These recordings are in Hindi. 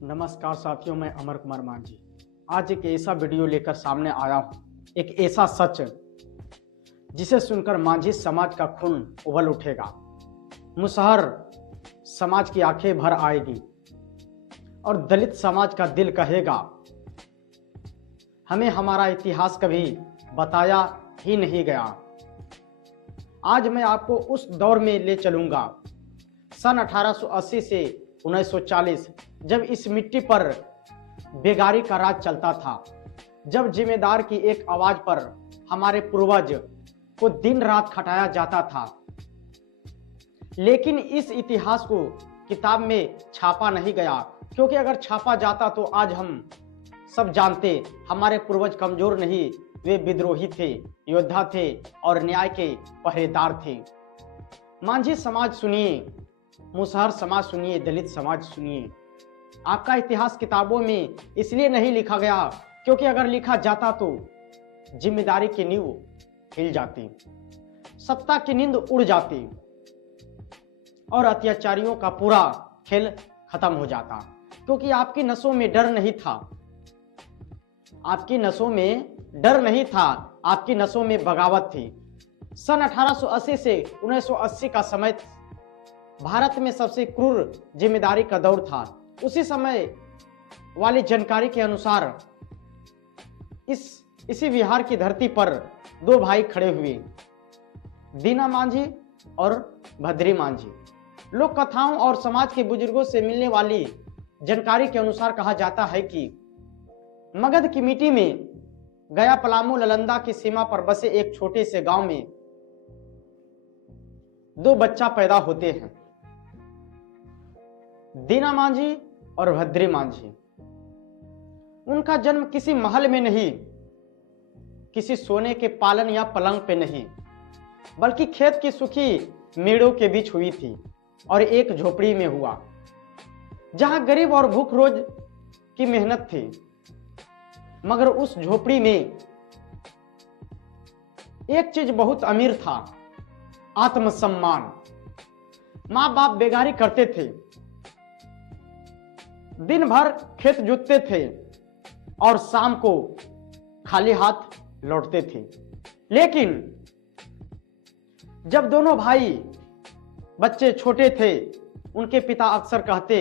नमस्कार साथियों, मैं अमर कुमार मांझी आज एक ऐसा वीडियो लेकर सामने आया हूँ, एक ऐसा सच जिसे सुनकर मांझी समाज का खून उबल उठेगा। मुसहर समाज की आंखें भर आएगी और दलित समाज का दिल कहेगा, हमें हमारा इतिहास कभी बताया ही नहीं गया। आज मैं आपको उस दौर में ले चलूंगा, सन 1880 से 1940, जब इस मिट्टी पर बेगारी का राज चलता था, जब जिम्मेदार की एक आवाज पर हमारे पूर्वज को दिन रात खटाया जाता था। लेकिन इस इतिहास को किताब में छापा नहीं गया, क्योंकि अगर छापा जाता तो आज हम सब जानते हमारे पूर्वज कमजोर नहीं, वे विद्रोही थे, योद्धा थे और न्याय के पहरेदार थे। मांझी समाज सुनिए, मुसहर समाज सुनिए, दलित समाज सुनिए। आपका इतिहास किताबों में इसलिए नहीं लिखा गया क्योंकि अगर लिखा जाता तो जिम्मेदारी की नींव हिल जाती, सत्ता की नींद उड़ जाती और अत्याचारियों का पूरा खेल खत्म हो जाता। क्योंकि आपकी नसों में डर नहीं था, आपकी नसों में डर नहीं था, आपकी नसों में बगावत थी। सन 1880 से 1980 का समय भारत में सबसे क्रूर जिम्मेदारी का दौर था। उसी समय वाली जानकारी के अनुसार इसी बिहार की धरती पर दो भाई खड़े हुए, दीना मांझी और भद्री मांझी। लोक कथाओं और समाज के बुजुर्गों से मिलने वाली जानकारी के अनुसार कहा जाता है कि मगध की मिट्टी में गया पलामू नालंदा की सीमा पर बसे एक छोटे से गांव में दो बच्चा पैदा होते हैं, दीना मांझी और भद्री मांझी। उनका जन्म किसी महल में नहीं, किसी सोने के पालन या पलंग पे नहीं, बल्कि खेत की सूखी मेड़ों के बीच हुई थी और एक झोपड़ी में हुआ, जहां गरीब और भूख रोज की मेहनत थी। मगर उस झोपड़ी में एक चीज बहुत अमीर था, आत्मसम्मान। मां बाप बेगारी करते थे, दिन भर खेत जोतते थे और शाम को खाली हाथ लौटते थे। लेकिन जब दोनों भाई बच्चे छोटे थे, उनके पिता अक्सर कहते,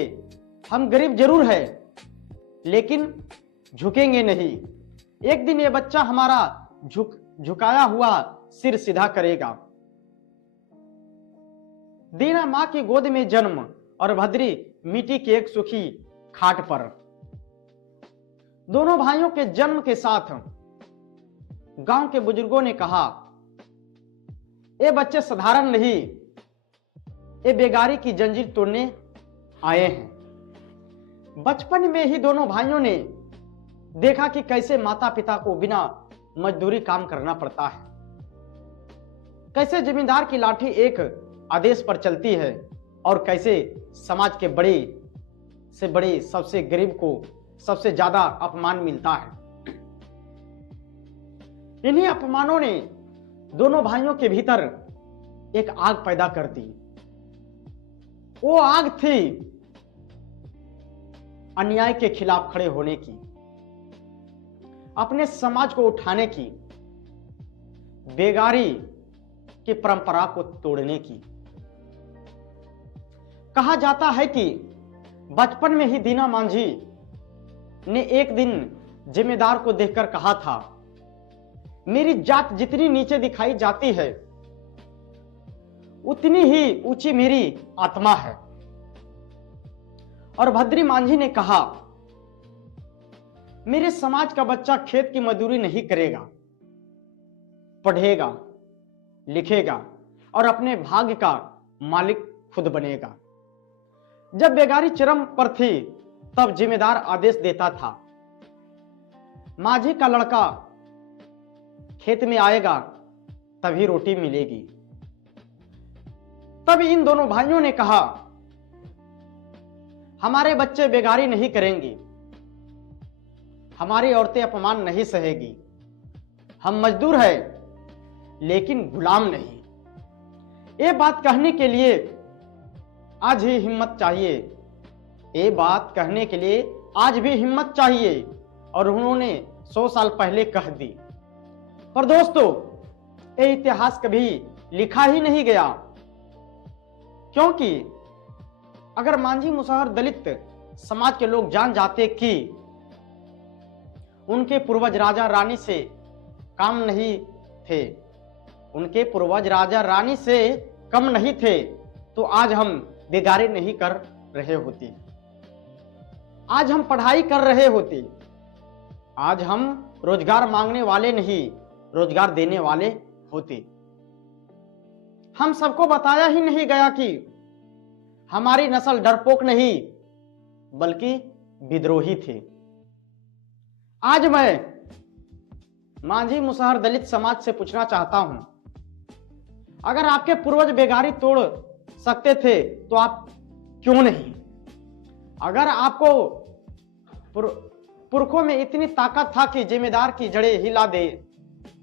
हम गरीब जरूर है लेकिन झुकेंगे नहीं। एक दिन ये बच्चा हमारा झुकाया हुआ सिर सीधा करेगा। दीना मां की गोद में जन्म और भद्री मिट्टी की एक सूखी खाट पर। दोनों भाइयों के जन्म के साथ गांव के बुजुर्गों ने कहा, ये बच्चे साधारण नहीं, ये बेगारी की जंजीर तोड़ने आए हैं। बचपन में ही दोनों भाइयों ने देखा कि कैसे माता पिता को बिना मजदूरी काम करना पड़ता है, कैसे जमींदार की लाठी एक आदेश पर चलती है और कैसे समाज के बड़े से बड़े सबसे गरीब को सबसे ज्यादा अपमान मिलता है। इन्हीं अपमानों ने दोनों भाइयों के भीतर एक आग पैदा कर दी। वो आग थी अन्याय के खिलाफ खड़े होने की, अपने समाज को उठाने की, बेगारी की परंपरा को तोड़ने की। कहा जाता है कि बचपन में ही दीना मांझी ने एक दिन जिम्मेदार को देखकर कहा था, मेरी जात जितनी नीचे दिखाई जाती है उतनी ही ऊंची मेरी आत्मा है। और भद्री मांझी ने कहा, मेरे समाज का बच्चा खेत की मजदूरी नहीं करेगा, पढ़ेगा, लिखेगा और अपने भाग्य का मालिक खुद बनेगा। जब बेगारी चरम पर थी तब जिम्मेदार आदेश देता था, मांझी का लड़का खेत में आएगा तभी रोटी मिलेगी। तब इन दोनों भाइयों ने कहा, हमारे बच्चे बेगारी नहीं करेंगे, हमारी औरतें अपमान नहीं सहेगी, हम मजदूर हैं लेकिन गुलाम नहीं। ये बात कहने के लिए आज ही हिम्मत चाहिए ये बात कहने के लिए आज भी हिम्मत चाहिए और उन्होंने 100 साल पहले कह दी। पर दोस्तों, ये इतिहास कभी लिखा ही नहीं गया, क्योंकि अगर मांझी मुसहर दलित समाज के लोग जान जाते कि उनके पूर्वज राजा रानी से काम नहीं थे, उनके पूर्वज राजा रानी से कम नहीं थे, तो आज हम बेगारी नहीं कर रहे होते, आज हम पढ़ाई कर रहे होते, आज हम रोजगार मांगने वाले नहीं, रोजगार देने वाले होते। हम सबको बताया ही नहीं गया कि हमारी नस्ल डरपोक नहीं बल्कि विद्रोही थे। आज मैं मांझी मुसहर दलित समाज से पूछना चाहता हूं, अगर आपके पूर्वज बेगारी तोड़ सकते थे तो आप क्यों नहीं? अगर आपको पुरखों में इतनी ताकत था कि जिम्मेदार की जड़ें हिला दे,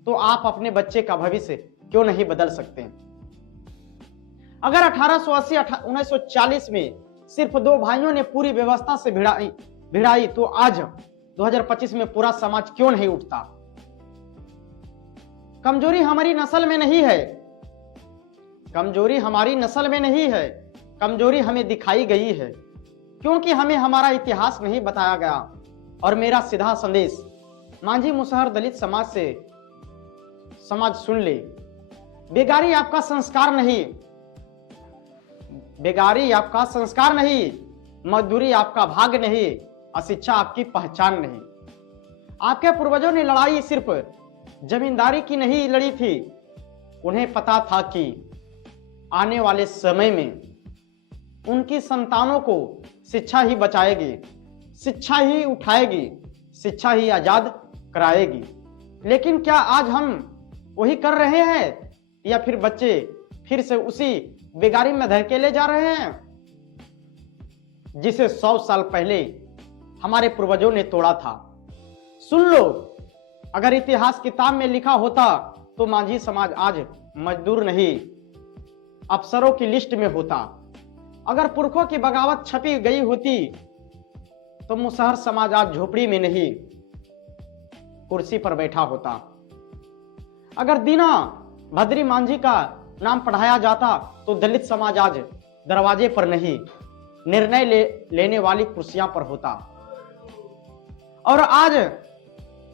तो आप अपने बच्चे का भविष्य क्यों नहीं बदल सकते? अगर 1880-1940 में सिर्फ 2 भाइयों ने पूरी व्यवस्था से भिड़ाई तो आज 2025 में पूरा समाज क्यों नहीं उठता? कमजोरी हमारी नस्ल में नहीं है, कमजोरी हमारी नस्ल में नहीं है, कमजोरी हमें दिखाई गई है, क्योंकि हमें हमारा इतिहास नहीं बताया गया। और मेरा सीधा संदेश मांझी मुसहर दलित समाज सुन ले, बेगारी आपका संस्कार नहीं, बेगारी आपका संस्कार नहीं, मजदूरी आपका भाग्य नहीं, अशिक्षा आपकी पहचान नहीं। आपके पूर्वजों ने लड़ाई सिर्फ जमींदारी की नहीं लड़ी थी, उन्हें पता था कि आने वाले समय में उनकी संतानों को शिक्षा ही बचाएगी, शिक्षा ही उठाएगी, शिक्षा ही आजाद कराएगी। लेकिन क्या आज हम वही कर रहे हैं या फिर बच्चे फिर से उसी बेगारी में धकेले जा रहे हैं जिसे 100 साल पहले हमारे पूर्वजों ने तोड़ा था? सुन लो, अगर इतिहास किताब में लिखा होता तो मांझी समाज आज मजदूर नहीं अफसरों की लिस्ट में होता। अगर पुरखों की बगावत छपी गई होती तो मुसहर समाज आज झोपड़ी में नहीं कुर्सी पर बैठा होता। अगर दीना भद्री मांझी का नाम पढ़ाया जाता तो दलित समाज आज दरवाजे पर नहीं निर्णय लेने वाली कुर्सियां पर होता। और आज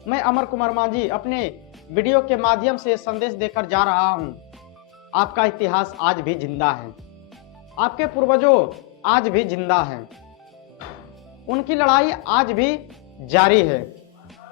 मैं अमर कुमार मांझी अपने वीडियो के माध्यम से संदेश देकर जा रहा हूं, आपका इतिहास आज भी जिंदा है, आपके पूर्वजों आज भी जिंदा हैं, उनकी लड़ाई आज भी जारी है।